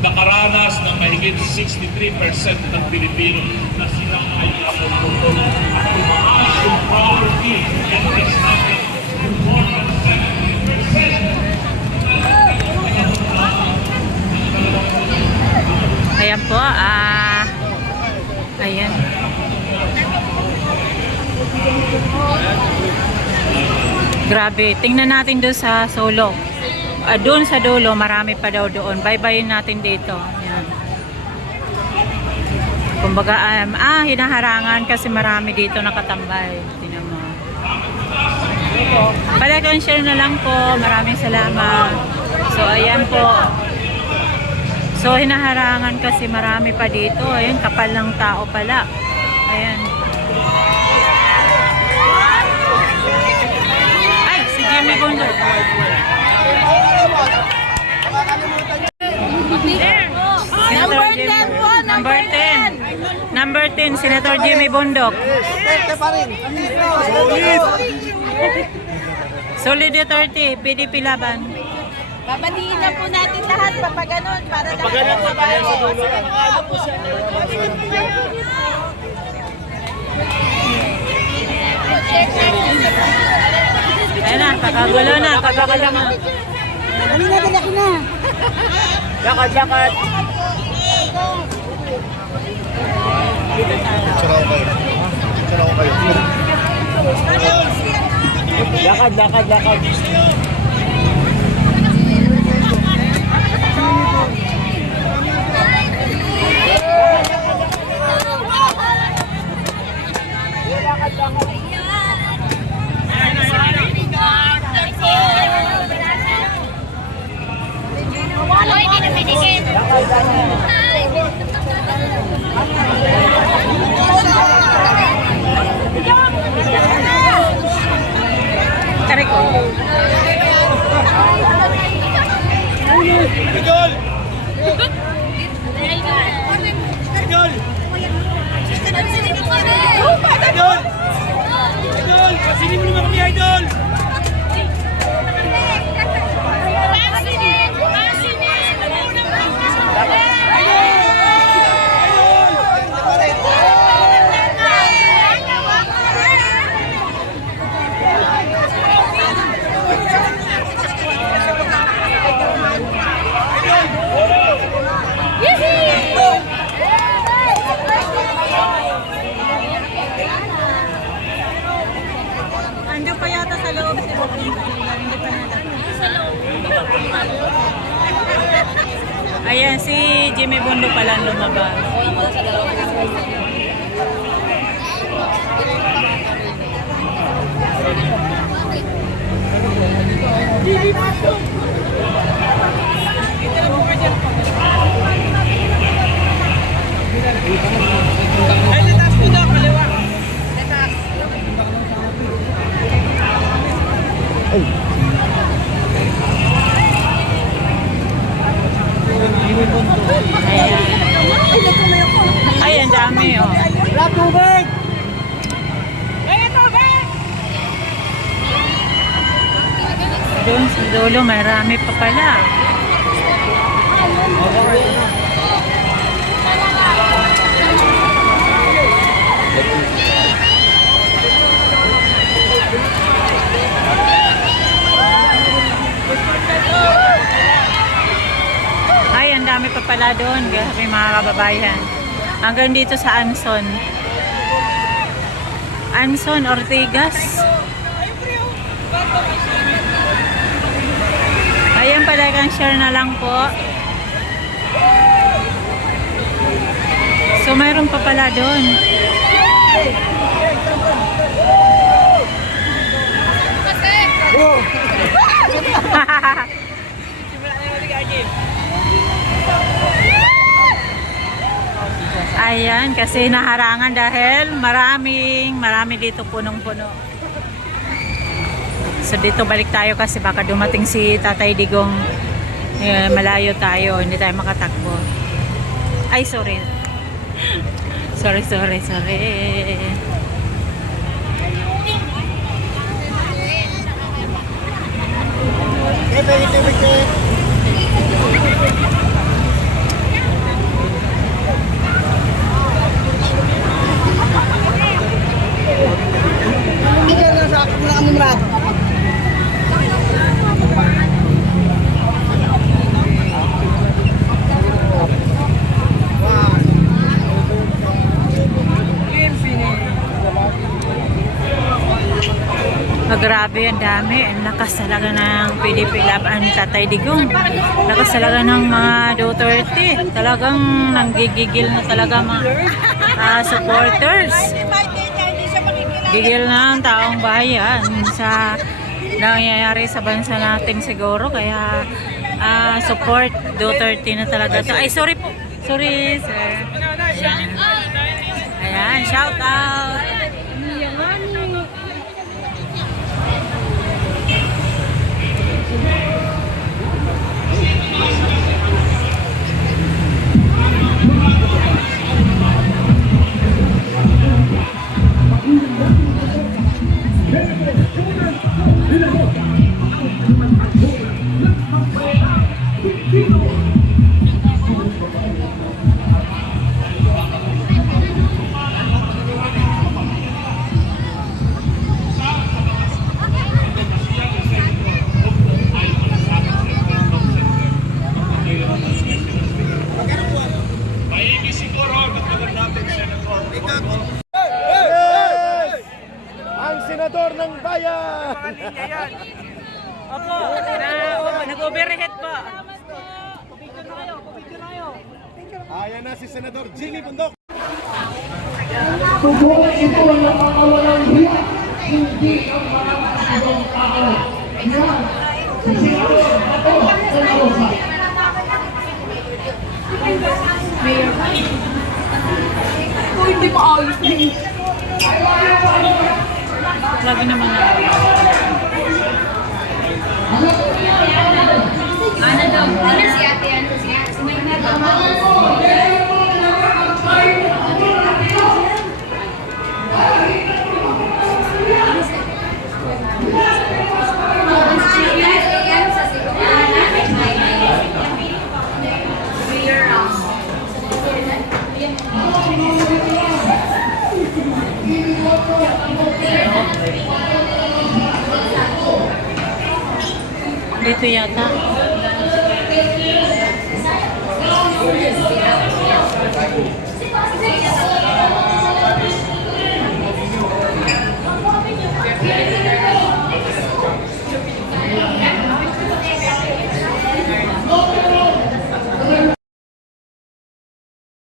nakaranas ng mahigit 63% ng Pilipino na sila ay napupunod at tumaas yung poverty index natin to more than 70%. Ayan po, ayan. Grabe, tingnan natin doon sa Solo. Doon sa dulo, marami pa daw doon. Bye-bye natin dito. Ayan. Kumbaga, hinaharangan kasi marami dito nakatambay. Tingnan mo. Pala-share na lang po. Maraming salamat. So, ayan po. So, hinaharangan kasi marami pa dito. Ayan, kapal ng tao pala. Ayan. Ay, si Jimmy Bondo. Number 10 po, Number 10. Number 10, Senator Jimmy Bundok. Solid Duterte, PDP laban. babatiin na po natin lahat papaganon para lahat ng babae. Ayan na, kakagulo na, kakagulo na. Dali na, dali na. Lakad, lakad. Lakad, lakad, lakad. Tarik ko. Idol! Idol! Idol! Idol! Pasinin mo naman kami, Idol! Andiyo pa yata sa loob si hindi pa Ayan, si Jimmy Bondo pala lumabas. Ay, letas po daw, kaliwa! Ayan. Ayan, dami oh. Tubig! Doon sa dulo, marami pa pala. Ay, ang dami pa pala doon. Grabe mga kababayan. Hanggang dito sa Anson. Anson Ortigas. Ayan pala, kang share na lang po. So, mayroon pa pala doon. Ayan, kasi naharangan dahil marami dito punong-puno. So dito balik tayo kasi baka dumating si Tatay Digong, malayo tayo, hindi tayo makatakbo. Ay, sorry. Sorry. grabe, ang dami. Ang lakas talaga ng PDP laban ni Tatay Digong. Lakas talaga ng mga Duterte. Talagang nanggigigil na talaga mga supporters. Gigil na ang taong bayan sa nangyayari sa bansa natin siguro. Kaya support Duterte na talaga. Ay, sorry po. Sorry, sir. Ayan, shout out. Maigi siguro, nagtagal natin, Senator. Ang senador ng bayan! Opo, nag-overhead po. Ayan na si Senador Jimmy Bundok. Lagi naman na. Ano daw? Ano si ate? Ano si ate? May Dito yata.